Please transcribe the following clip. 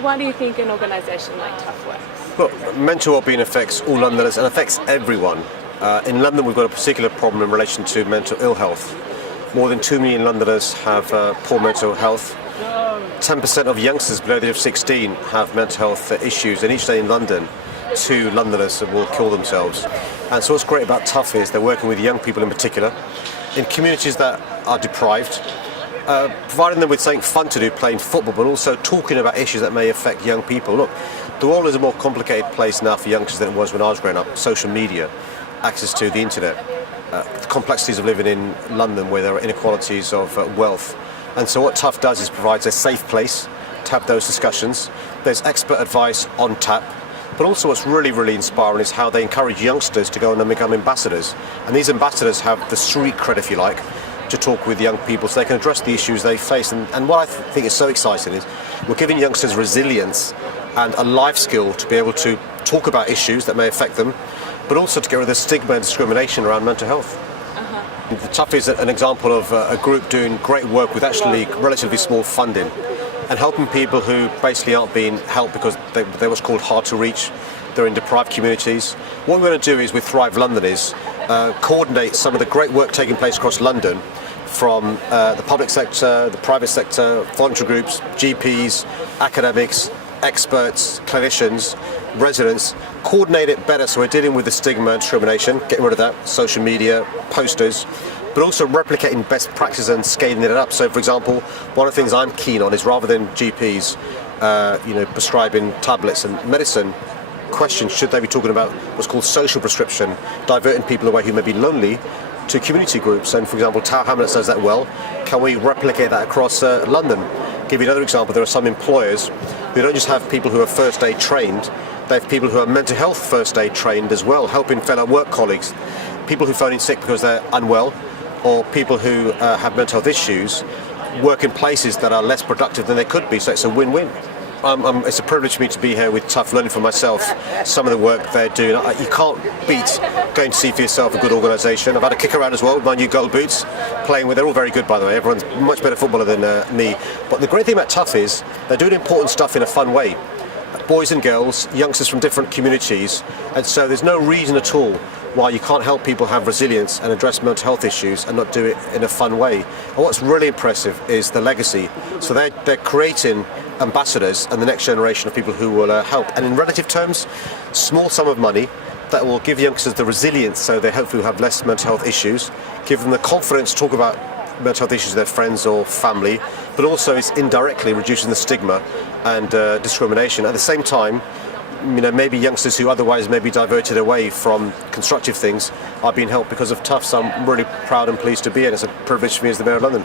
Why do you think an organisation like TUFF works? Look, mental well-being affects all Londoners and affects everyone. In London we've got a particular problem in relation to mental ill health. More than 2 million Londoners have poor mental health. 10% of youngsters below the age of 16 have mental health issues, and each day in London 2 Londoners will kill themselves. And so what's great about TUFF is they're working with young people in particular in communities that are deprived, providing them with something fun to do, playing football, but also talking about issues that may affect young people. Look, the world is a more complicated place now for youngsters than it was when I was growing up. Social media, access to the internet, the complexities of living in London where there are inequalities of wealth. And so what TUFF does is provides a safe place to have those discussions. There's expert advice on tap, but also what's really, really inspiring is how they encourage youngsters to go and become ambassadors. And these ambassadors have the street cred, if you like, to talk with young people so they can address the issues they face. And what I think is so exciting is we're giving youngsters resilience and a life skill to be able to talk about issues that may affect them, but also to get rid of the stigma and discrimination around mental health. The TUFF is an example of a group doing great work with actually relatively small funding and helping people who basically aren't being helped because they're what's called hard to reach. They're in deprived communities. What we're going to do is with Thrive London is coordinate some of the great work taking place across London from the public sector, the private sector, voluntary groups, GPs, academics, experts, clinicians, residents, coordinate it better so we're dealing with the stigma and discrimination, getting rid of that, social media, posters, but also replicating best practices and scaling it up. So for example, one of the things I'm keen on is rather than GPs prescribing tablets and medicine, questions should they be talking about what's called social prescription, diverting people away who may be lonely to community groups. And for example, Tower Hamlets does that well. Can we replicate that across London? Give you another example, there are some employers who don't just have people who are first aid trained, they have people who are mental health first aid trained as well, helping fellow work colleagues, people who phone in sick because they're unwell, or people who have mental health issues, work in places that are less productive than they could be, so it's a win-win. It's a privilege for me to be here with TUFF, learning for myself some of the work they're doing. You can't beat going to see for yourself a good organisation. I've had a kick around as well with my new gold boots, playing with, they're all very good by the way, everyone's much better footballer than me. But the great thing about TUFF is they're doing important stuff in a fun way. Boys and girls, youngsters from different communities, and so there's no reason at all why you can't help people have resilience and address mental health issues and not do it in a fun way. And what's really impressive is the legacy. So they're creating ambassadors and the next generation of people who will help. And in relative terms, small sum of money that will give youngsters the resilience so they hopefully have less mental health issues, give them the confidence to talk about mental health issues with their friends or family, but also it's indirectly reducing the stigma and discrimination. At the same time, maybe youngsters who otherwise may be diverted away from constructive things are being helped because of TUFF. So I'm really proud and pleased to be here. It's a privilege for me as the Mayor of London.